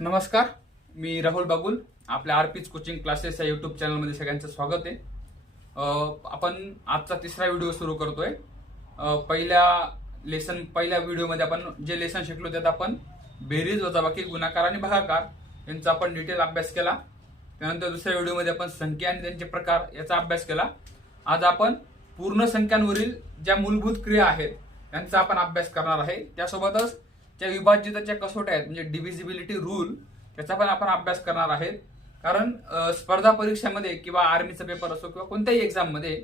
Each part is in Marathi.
नमस्कार, मी राहुल बागुल. आपल्या आरपीच कोचिंग क्लासेस या युट्यूब चॅनलमध्ये सगळ्यांचं स्वागत आहे. आपण आजचा तिसरा व्हिडिओ सुरू करतोय. पहिल्या व्हिडिओमध्ये आपण जे लेसन शिकलो त्यात आपण बेरीज, वजाबाकी, गुणाकार आणि भागाकार यांचा आपण डिटेल अभ्यास केला. त्यानंतर दुसऱ्या व्हिडिओमध्ये आपण संख्या आणि त्यांचे प्रकार याचा अभ्यास केला. आज आपण पूर्ण संख्यांवरील ज्या मूलभूत क्रिया आहेत त्यांचा आपण अभ्यास करणार आहे. त्यासोबतच ज्या विभाज्यतेच्या कसोट्या आहेत म्हणजे डिव्हिजिबिलिटी रूल त्याचा पण आपण अभ्यास करणार आहेत. कारण स्पर्धा परीक्षामध्ये किंवा आर्मीचा पेपर असो किंवा कोणत्याही एक्झाम मध्ये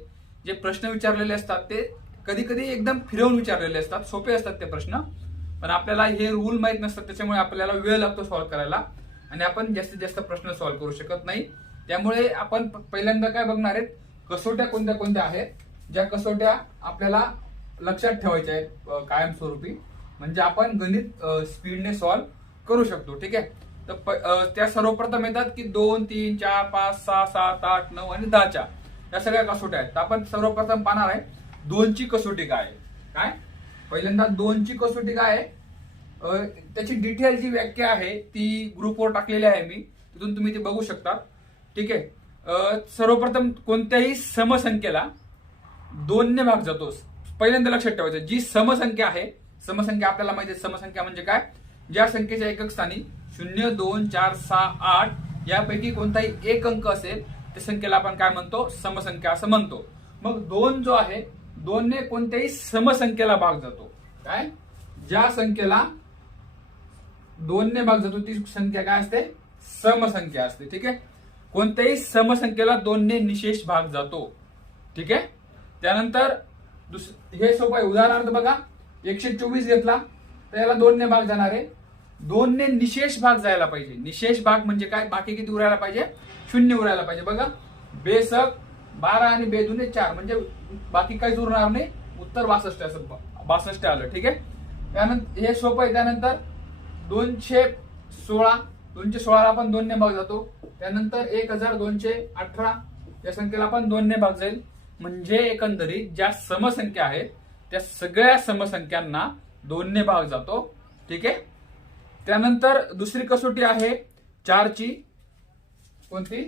जे प्रश्न विचारलेले असतात ते कधी कधी एकदम फिरवून विचारलेले असतात, सोपे असतात ते प्रश्न, पण आपल्याला हे रूल माहीत नसतात. त्याच्यामुळे आपल्याला वेळ लागतो सॉल्व्ह करायला आणि आपण जास्तीत जास्त प्रश्न सॉल्व्ह करू शकत नाही. त्यामुळे आपण पहिल्यांदा काय बघणार आहेत, कसोट्या कोणत्या कोणत्या आहेत, ज्या कसोट्या आपल्याला लक्षात ठेवायच्या आहेत कायमस्वरूपी, म्हणजे आपण गणित स्पीडने सॉल्व्ह करू शकतो. ठीक आहे, तर त्या सर्वप्रथम येतात की 2, 3, 4, 5, 6, 7, 8, 9 आणि 10च्या या सगळ्या कसोट्या आहेत. तर आपण सर्वप्रथम पाहणार आहे 2ची कसोटी काय आहे. काय पहिल्यांदा 2ची कसोटी काय आहे, त्याची डिटेल जी व्याख्या आहे ती ग्रुपवर टाकलेली आहे मी, तिथून तुम्ही ते बघू शकता. ठीक आहे, सर्वप्रथम कोणत्याही समसंख्येला 2ने भाग जातो. पहिल्यांदा लक्षात ठेवायचं, जी समसंख्या आहे, समसंख्या आपल्याला माहिती आहे, समसंख्या म्हणजे काय, ज्या संख्येच्या एकक स्थानी 0, 2, 4, 6, 8 यापैकी कोणताही एक अंक असेल त्या संख्येला आपण काय म्हणतो, समसंख्या असं म्हणतो. मग 2 जो आहे, 2ने कोणत्याही समसंख्येला भाग जातो. काय, ज्या संख्येला 2ने भाग जातो ती संख्या काय असते, समसंख्या असते. ठीक आहे, कोणत्याही समसंख्येला 2ने निशेष भाग जातो. ठीक आहे, त्यानंतर हे सोपं आहे. उदाहरणार्थ बघा, 124 घेतला तर याला 2ने भाग जाणार आहे. 2ने निशेष भाग जायला पाहिजे. निशेष भाग म्हणजे काय, बाकी किती उरायला पाहिजे, 0 उरायला पाहिजे. बघा, बेसक 12 आणि बेदुने 4 म्हणजे बाकी काहीच उरणार नाही, उत्तर 62 असं 62 आलं. ठीक आहे, त्यानंतर हे सोपं आहे. त्यानंतर 216 आपण 2ने भाग जातो. त्यानंतर 1218 या संख्येला आपण 2ने भाग जाईल. म्हणजे एकंदरीत ज्या समसंख्या आहेत त्या सगळ्या समसंख्यांना 2ने भाग जातो. ठीक आहे, त्यानंतर दुसरी कसोटी आहे 4ची. कोणती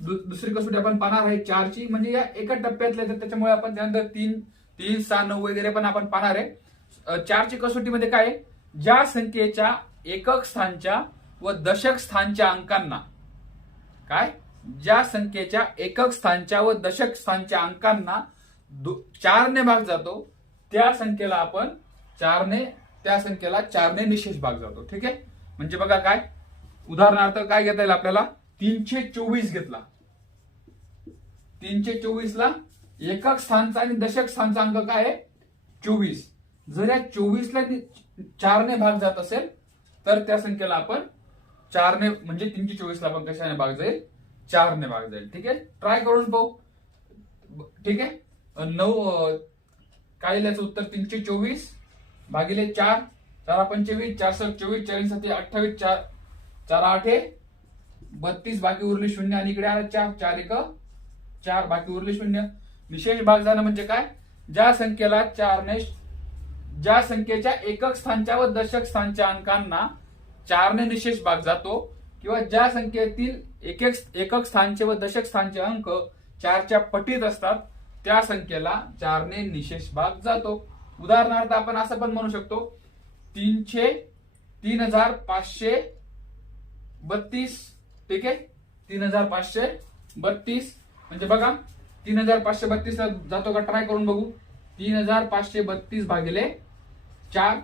दुसरी कसोटी आपण पाहणार आहे 4ची, म्हणजे या एका टप्प्यातल्या, त्याच्यामुळे आपण त्यानंतर 3, 6, 9 वगैरे पण आपण पाहणार आहे. 4ची कसोटीमध्ये काय, ज्या संख्येच्या एकक स्थानच्या व दशक स्थानच्या अंकांना, काय, ज्या संख्येच्या एकक स्थानच्या व दशक स्थानच्या अंकांना 4ने भाग जातो त्या संख्येला आपण 4ने निशेष भाग जातो. ठीक आहे, म्हणजे बघा काय, उदाहरणार्थ काय घेता येईल आपल्याला, 324 घेतला. 324 ला एकक स्थानचा आणि दशक स्थानचा अंक काय आहे, 24. जर या 24 ला 4ने भाग जात असेल तर त्या संख्येला आपण 4ने, म्हणजे 324 ला आपण कशाने भाग जाईल, 4ने भाग जाईल. ठीक आहे, ट्राय करून पाहू. ठीक आहे, 9 काय याचं उत्तर 324 भागिले 4, 4 25, 4 7 24, 4 7 28, 4 8 32, बाकी उरली 0 आणि इकडे आला 4, 4 1 4, बाकी उरली 0. निशेष भाग जाणं म्हणजे काय, ज्या संख्येच्या एकक स्थानच्या व दशक स्थानच्या अंकांना 4ने निशेष भाग जातो, किंवा ज्या संख्येतील एकक स्थानचे व दशक स्थानचे अंक 4च्या पटीत असतात त्या संख्येला 4ने निशेष भाग जातो. उदाहरणार्थ आपण असं पण म्हणू शकतो, 3532. ठीक आहे, 3532 म्हणजे बघा 3532 ला जातो का, ट्राय करून बघू. 3532 भागिले 4,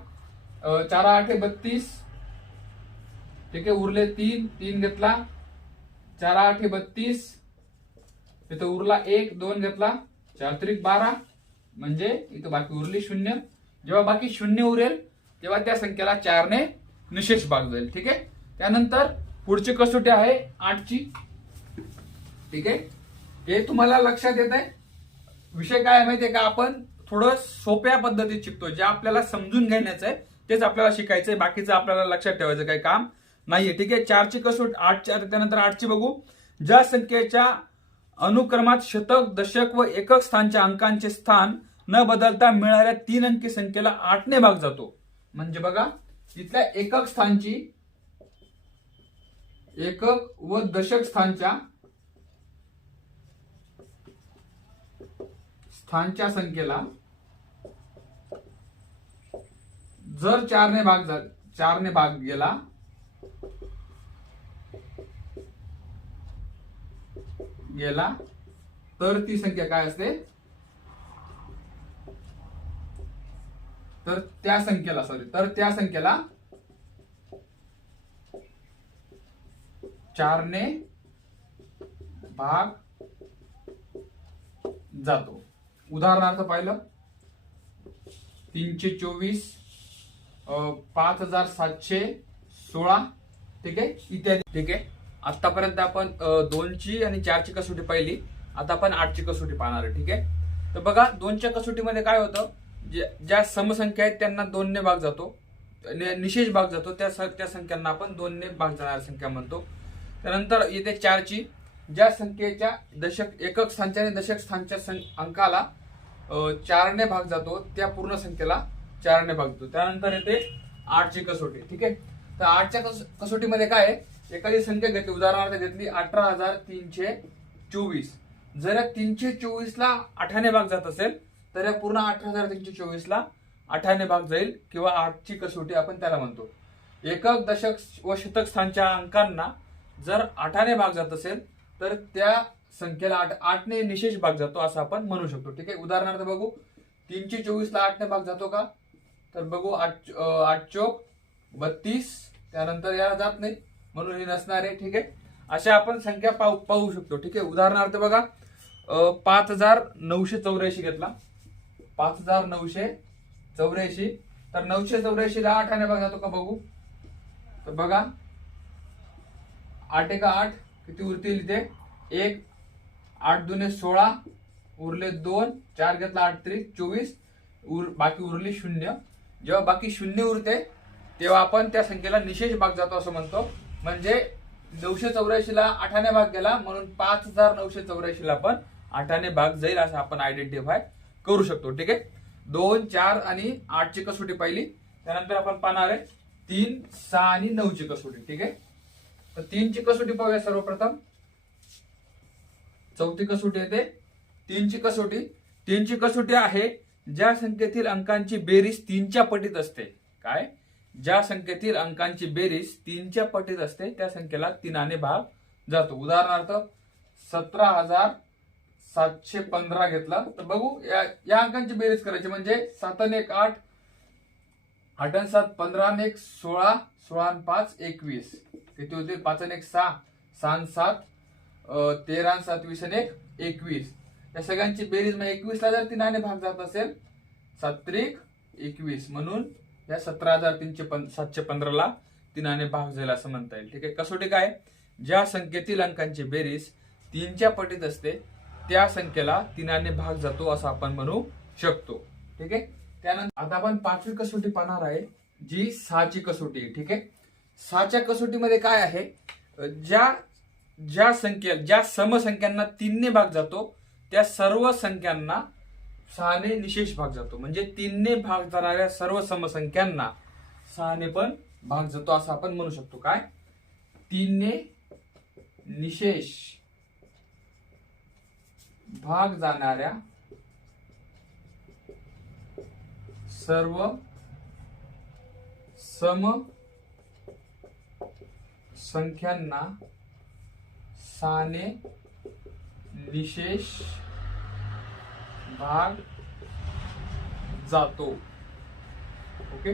4 8 32. ठीक आहे, उरले 3 घेतला, 4 8 32, तिथं उरला 1, 2 घेतला, 4 3 12, म्हणजे इथं बाकी उरली 0. जेव्हा बाकी 0 उरेल तेव्हा त्या संख्येला 4ने निशेष भाग जाईल. ठीक आहे, त्यानंतर पुढची कसोटी आहे 8ची. ठीक आहे, हे तुम्हाला लक्षात येत आहे. विषय काय माहितीये का, आपण थोडं सोप्या पद्धतीत शिकतो. जे आपल्याला समजून घेण्याचं आहे तेच आपल्याला शिकायचंय, बाकीचं आपल्याला लक्षात ठेवायचं काही काम नाहीये. ठीक आहे, 4ची कसोटी 8च्या, त्यानंतर 8ची बघू. ज्या संख्येच्या अनुक्रमात शतक, दशक व एकक स्थानच्या अंकांचे स्थान न बदलता मिळणाऱ्या 3 अंकी संख्येला 8ने भाग जातो. म्हणजे बघा, इथल्या एकक स्थानची एकक व दशक स्थानच्या संख्येला जर 4 ने भाग गेला तर ती संख्या काय असते, तर त्या संख्येला 4 ने भाग जातो. उदाहरणार्थ पाहिलं 324, 5716, ठीक आहे, इत्यादी. ठीक आहे, आतापर्यंत आपण 2ची आणि 4ची कसोटी पाहिली. आता आपण 8ची कसोटी पाहणार आहे. ठीक आहे, तर बघा 2च्या कसोटीमध्ये काय होतं, ज्या समसंख्या आहेत त्यांना 2 ने भाग जातो, निशेष भाग जातो, त्या संख्यांना आपण 2 ने भाग जाणाऱ्या संख्या म्हणतो. त्यानंतर येते 4ची, ज्या संख्येच्या एकक स्थानच्या आणि दशक स्थानच्या अंकाला 4 ने भाग जातो त्या पूर्ण संख्येला 4 ने भाग जातो. त्यानंतर येते 8ची कसोटी. ठीक आहे, तर 8च्या कसोटीमध्ये काय आहे, एखादी संख्या घेतली, उदाहरणार्थ घेतली 18,324. जर या 324ला 8 ने भाग जात असेल तर या पूर्ण 18,324ला 8 ने भाग जाईल, किंवा 8ची कसोटी आपण त्याला म्हणतो. एकक दशक व शतक स्थानच्या अंकांना जर 8 ने भाग जात असेल तर त्या संख्येला 8 ने निशेष भाग जातो असं आपण म्हणू शकतो. ठीक आहे, उदाहरणार्थ बघू 324ला 8 ने भाग जातो का, तर बघू 8 चौक 32, त्यानंतर याला जात नाही म्हणून हे नसणार आहे. ठीक आहे, अशा आपण संख्या पाहू शकतो. ठीक आहे, उदाहरणार्थ बघा 5984 घेतला, 5984, तर 984ला 8 ने भाग जातो का बघू, तर बघा 8 एका 8, किती उरतील इथे 1, 8 दुने 16, उरले 2, 4 घेतला 8 त्रिक 24, बाकी उरली 0. जेव्हा बाकी 0 उरते तेव्हा आपण त्या संख्येला निशेष भाग जातो असं म्हणतो. म्हणजे 984ला 8 ने भाग गेला म्हणून 5984ला आपण 8 ने भाग जाईल असं आपण आयडेंटिफाय करू शकतो. ठीक आहे, 2, 4 आणि 8ची कसोटी पाहिली. त्यानंतर आपण पाहणार आहे 3, 6 आणि 9ची कसोटी. ठीक आहे, तर 3ची कसोटी पाहूया. सर्वप्रथम चौथी कसोटी येते 3ची कसोटी. 3ची कसोटी आहे ज्या संख्येतील अंकांची बेरीज 3च्या पटीत असते. काय, ज्या संख्येतील अंकांची बेरीज 3च्या पटीत असते त्या संख्येला 3 ने भाग जातो. उदाहरणार्थ 17,715 घेतला, तर बघू या अंकांची बेरीज करायची. म्हणजे 7 आणि 1 8, 8 आणि 7 15 आणि 1 16, 16 आणि 5 21, किती होते 5 आणि 1 6, 6 आणि 7 13 आणि 7 20 आणि 1 21. या सगळ्यांची बेरीज मग 21ला जर 3 ने भाग जात असेल 7 त्रिक 21, म्हणून या 17,715ला 3 ने भाग जाईल असं म्हणता येईल. ठीक आहे, कसोटी काय, ज्या संख्येतील अंकांची बेरीज 3च्या पटीत असते त्या संख्येला 3 ने भाग जातो असं आपण म्हणू शकतो. ठीक आहे, त्यानंतर आता आपण 5वी कसोटी पाहणार आहे जी 6ची कसोटी आहे. ठीक आहे, 6च्या कसोटीमध्ये काय आहे, ज्या समसंख्यांना 3 ने भाग जातो त्या सर्व संख्यांना 6 ने निशेष भाग जातो. म्हणजे 3 ने भाग जाणाऱ्या सर्व समसंख्यांना 6 ने पण भाग जातो असं आपण म्हणू शकतो. काय, 3 ने निशेष भाग जाणाऱ्या सर्व समसंख्यांना 6 ने निशेष भाग जातो. ओके,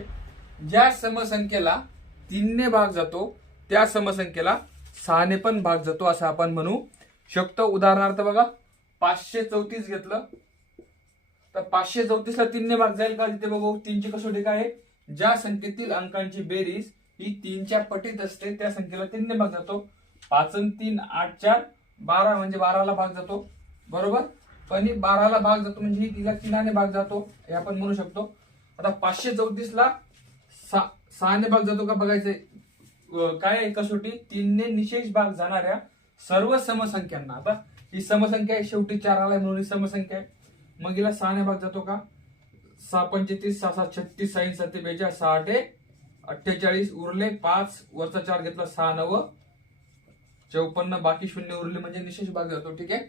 ज्या समसंख्येला 3 ने भाग जातो त्या समसंख्येला 6 ने पण भाग जातो असं आपण म्हणू शकतो. उदाहरणार्थ बघा 534 घेतलं, तर 534ला 3 ने भाग जाईल का, तिथे बघू 3ची कसोटी काय आहे, ज्या संख्येतील अंकांची बेरीज ही 3च्या पटीत असते त्या संख्येला 3 ने भाग जातो. 5 आणि 3 8 4 12, म्हणजे 12ला भाग जातो. बरोबर, पण 12ला भाग जातो म्हणजे तिला 3 ने भाग जातो हे आपण म्हणू शकतो. आता 534ला 6 ने भाग जातो का बघायचंय. काय आहे कसोटी, 3 ने निशेष भाग जाणाऱ्या सर्व समसंख्यांना. आता ही समसंख्या आहे, शेवटी 4 आलाय म्हणून ही समसंख्या आहे, मग हिला 6 ने भाग जातो का. 6 35 6 7 36 6 7 42 6 8 48, उरले 5, वरचा 4 घेतला 6 9 54 बाकी शून्य उरले म्हणजे निशेष भाग जातो. ठीक आहे.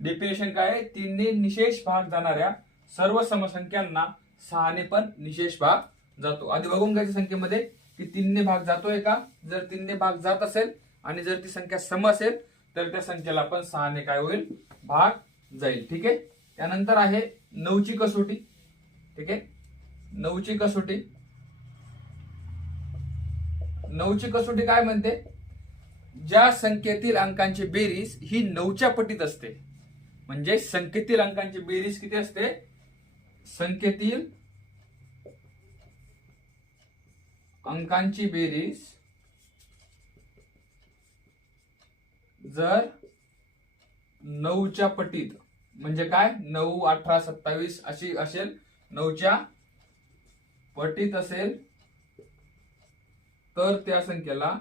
डेफिनेशन काय आहे? 3 ने निशेष भाग जाणाऱ्या सर्व समसंख्यांना 6 ने पण निशेष भाग जातो. आधी बघून घ्यायच्या संख्येमध्ये की 3 ने भाग जातोय का. जर 3 ने भाग जात असेल आणि जर ती संख्या सम असेल तर त्या संख्येला पण 6 ने काय होईल? भाग जाईल. ठीक आहे. त्यानंतर आहे 9 ची कसोटी. ठीक आहे. 9 ची कसोटी. 9 ची कसोटी काय म्हणते? ज्या संख्येतील अंकांची बेरीज ही 9च्या पटीत असते. म्हणजे संख्येतील अंकांची बेरीज किती असते? संख्येतील अंकांची बेरीज जर 9च्या पटीत म्हणजे काय? 9, 18, 27 अशी असेल, 9च्या पटीत असेल तर त्या संख्येला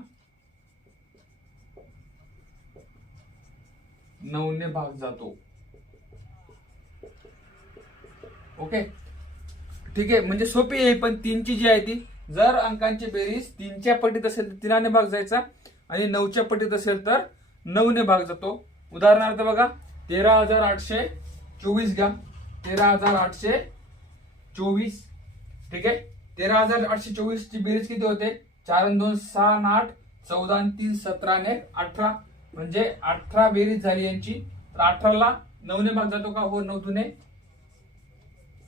9 ने भाग जातो. ओके. ठीक आहे. म्हणजे सोपी आहे. पण 3 ची जी आहे ती जर अंकांची बेरीज 3च्या पटीत असेल तर 3 ने भाग जायचा आणि 9च्या पटीत असेल तर 9 ने भाग जातो. उदाहरणार्थ बघा 13,824 घ्या. 13,824. ठीक आहे. 13,824 ची बेरीज किती होते? 4 आणि 2 6 आणि 8, 14 आणि 3 17 आणि 18 म्हणजे 18 बेरीज झाली यांची. तर 18 ला 9 ने भाग जातो का? हो. 9 दुने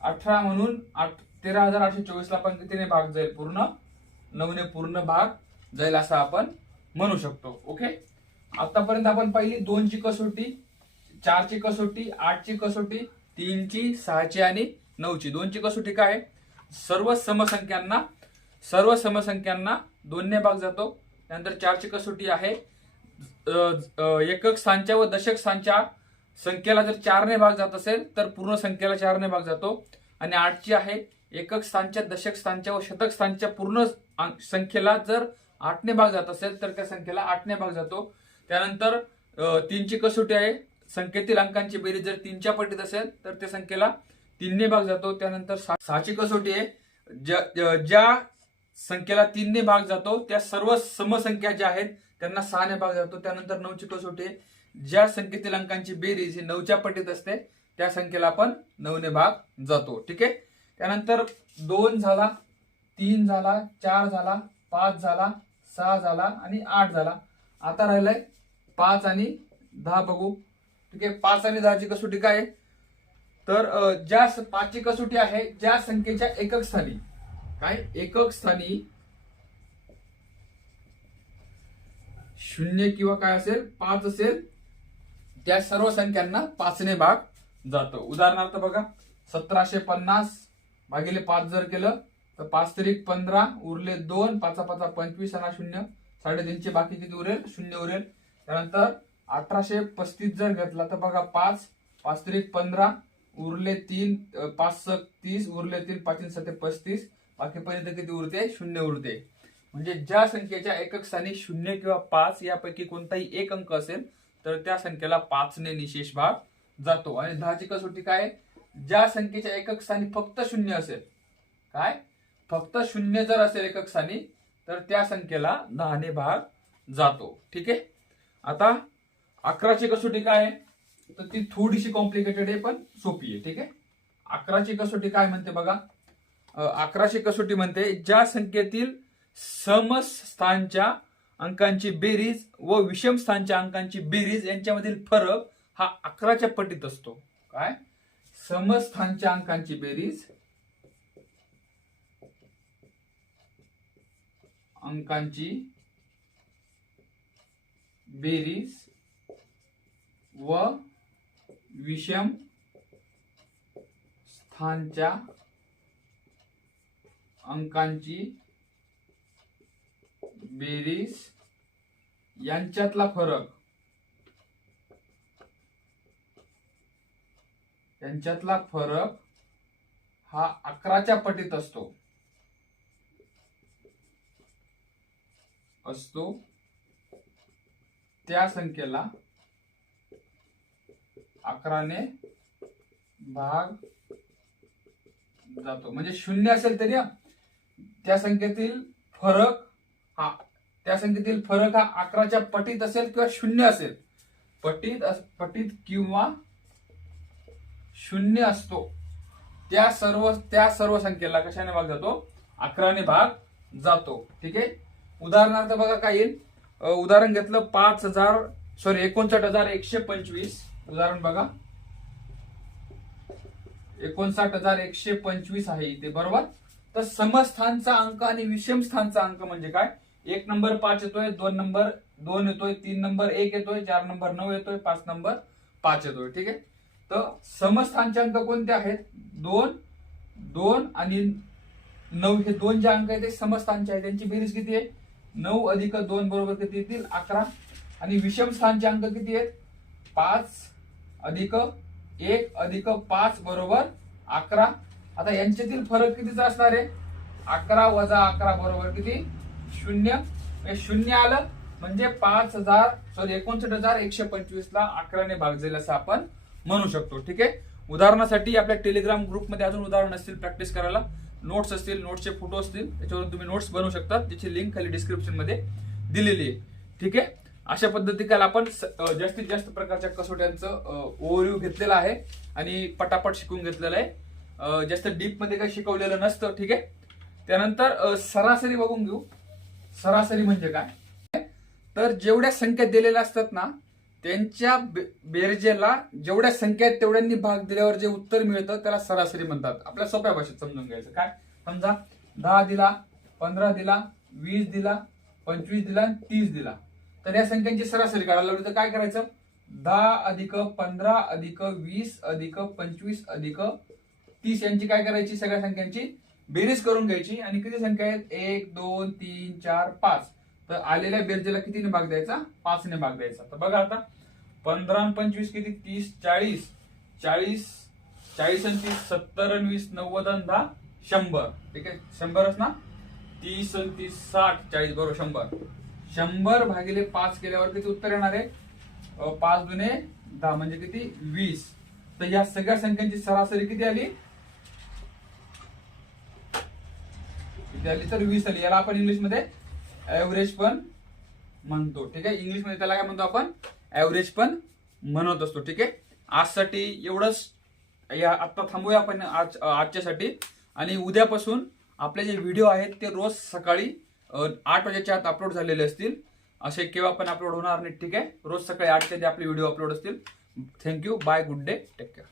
18 म्हणून 13,824 ला पण कितीने भाग जाईल? पूर्ण 9 ने पूर्ण भाग जाईल असं आपण म्हणू शकतो. ओके. आतापर्यंत आपण पाहिली 2 ची कसोटी, 4 ची कसोटी, 8 ची कसोटी, 3 ची, 6 ची आणि 9 ची. 2 ची कसोटी काय आहे? सर्व समसंख्यांना 2 ने भाग जातो. त्यानंतर 4 ची कसोटी आहे एकक स्थानच्या व दशक स्थानच्या संख्येला जर 4 ने भाग जात असेल तर पूर्ण संख्येला 4 ने भाग जातो. आणि 8 ची आहे एकक स्थानच्या, दशक स्थानच्या व शतक स्थानच्या पूर्ण संख्येला जर 8 ने भाग जात असेल तर त्या संख्येला 8 ने भाग जातो. त्यानंतर 3 ची कसोटी आहे संख्येतील अंकांची बेरीज जर 3च्या पटीत असेल तर त्या संख्येला 3 ने भाग जातो. त्यानंतर 6 ची कसोटी आहे ज्या संख्येला 3 ने भाग जातो त्या सर्व समसंख्या ज्या आहेत त्यांना 6 ने भाग जातो. त्यानंतर 9 ची कसोटी आहे ज्या संख्येतील अंकांची बेरीज ही 9च्या पटीत असते त्या संख्येला पण 9 ने भाग जातो. ठीक आहे. त्यानंतर 2 झाला, 3 झाला, 4 झाला, 5 झाला, 6 झाला आणि 8 झाला. आता राहिलाय 5 आणि 10 बघू. ठीक आहे. 5 आणि 10 ची कसोटी काय आहे? तर ज्या 5 ची कसोटी आहे ज्या संख्येच्या एकक स्थानी काय? एकक स्थानी 0 किंवा काय असेल 5 असेल त्या सर्व संख्यांना 5 ने भाग जातो. उदाहरणार्थ बघा 1750 भागिले 5 जर केलं तर 5 त्रिक 15 उरले 2, 5 5 25 आणि 0 3.5 चे बाकी किती उरेल? 0 उरेल. त्यानंतर 1835 जर घेतला तर बघा 5 त्रिक 15 उरले 3, 5 30 उरले 3, 5 7 35 बाकी पर्यंत किती उरते? 0 उरते. म्हणजे ज्या संख्येच्या एकक स्थानी 0 किंवा 5 यापैकी कोणताही एक अंक असेल तर त्या संख्येला 5 ने निशेष भाग जातो. आणि 10 ची कसोटी काय? ज्या संख्येच्या एकक स्थानी फक्त 0 असेल काय? फक्त 0 जर असेल एकक स्थानी तर त्या संख्येला 10 ने भाग जातो. ठीक आहे. आता 11 ची कसोटी काय आहे? तर ती थोडीशी कॉम्प्लिकेटेड आहे पण सोपी आहे. ठीक आहे. 11 ची कसोटी काय म्हणते बघा. 11 ची कसोटी म्हणते ज्या संख्येतील समस्थानच्या अंकांची बेरीज व विषम स्थानच्या अंकांची बेरीज यांच्यामधील फरक हा 11च्या पटीत असतो. काय? समस्थानच्या अंकांची बेरीज व विषम स्थानच्या अंकांची बेरीज यांच्यातला फरक हा 11च्या पटीत असतो. त्या संख्येला 11 ने भाग जातो. म्हणजे 0 असेल तरी त्या संख्येतील फरक हा त्या संख्येतील फरक हा 11च्या पटीत असेल किंवा शून्य असेल, पटीत किंवा शून्य असतो, त्या सर्व संख्येला कशाने भाग जातो? 11ने भाग जातो. ठीक आहे. उदाहरणार्थ बघा काय येईल. उदाहरण घेतलं 59,125. उदाहरण बघा 59,125 आहे इथे, बरोबर. तर समस्थानचा अंक आणि विषम स्थानचा अंक म्हणजे काय? 1 नंबर 5 येतोय, 2 नंबर 2 येतोय, 3 नंबर 1 येतोय, 4 नंबर 9 येतोय, 5 नंबर 5 येतोय. ठीक आहे. तर समस्थानचे अंक कोणते आहेत? 2, 2 आणि 9 हे दोन जे अंक आहेत ते समस्थानचे आहेत. त्यांची बेरीज किती आहे? 9 अधिक 2 बरोबर किती येतील? 11. आणि विषम स्थानचे अंक किती आहेत? 5 अधिक 1 अधिक 5 बरोबर 11. आता यांच्यातील फरक कितीचा असणार आहे? 11 वजा 11 बरोबर किती? 0. शून्य आलं म्हणजे 59,125 ला 11ने भाग जाईल असं आपण म्हणू शकतो. ठीक आहे. उदाहरणासाठी आपल्या टेलिग्राम ग्रुपमध्ये अजून उदाहरण असतील प्रॅक्टिस करायला, नोट्स असतील, नोट्सचे फोटो असतील, त्याच्यावरून तुम्ही नोट्स बनवू शकता, त्याची लिंक खाली डिस्क्रिप्शन मध्ये दिलेली आहे. ठीक आहे. अशा पद्धतीने आपण जास्तीत जास्त प्रकारच्या कसोट्यांचं ओव्हरव्ह्यू घेतलेला आहे आणि पटापट शिकून घेतलेलं आहे. जास्त डीप मध्ये काही शिकवलेलं नसतं. ठीक आहे. त्यानंतर सरासरी बघून घेऊ. सरासरी म्हणजे काय? तर जेवढ्या संख्या दिलेल्या असतात ना, त्यांच्या बेरजेला जेवढ्या संख्या आहेत तेवढ्यांनी भाग दिल्यावर जे उत्तर मिळतं त्याला सरासरी म्हणतात. आपल्या सोप्या भाषेत समजून घ्यायचं. काय? समजा 10 दिला, 15 दिला, 20 दिला, 25 दिला आणि 30 दिला. तर या संख्यांची सरासरी काढायला लावली तर काय करायचं? 10 अधिक 15 अधिक 20 अधिक 25 अधिक 30 यांची काय करायची? सगळ्या संख्यांची बेरीज करून घ्यायची. आणि किती संख्या आहेत? 1 2 3 4 5. तर आलेल्या बेरजेला कितीने भाग द्यायचा? 5ने भाग द्यायचा. तर बघा आता 15 आणि 25 किती? 30 40 40 40 आणि 30 70 आणि 20 90 आणि 10 100. ठीक आहे. 100च ना. 30 आणि 30 60 40 बरोबर 100. 100 भागिले 5 केल्यावर किती उत्तर येणार आहे? 5 दुने 10 म्हणजे किती? 20. तर या सगळ्या संख्यांची सरासरी किती आली? किती आली? तर 20 आली. याला आपण इंग्लिश मध्ये ऍव्हरेज पण म्हणतो. ठीक आहे. इंग्लिश मध्ये त्याला काय म्हणतो आपण? ऍव्हरेज पण म्हणत असतो. ठीक आहे. आजसाठी एवढंच. आता थांबूया आपण आजच्यासाठी. आणि उद्यापासून आपले जे व्हिडिओ आहेत ते रोज सकाळी 8 वाजेच्या आत अपलोड झालेले असतील. असे केव्हा पण अपलोड होणार नाही. ठीक आहे. रोज सकाळी 8च्या आधी आपले व्हिडिओ अपलोड असतील. Thank you. Bye. Good day. Take care.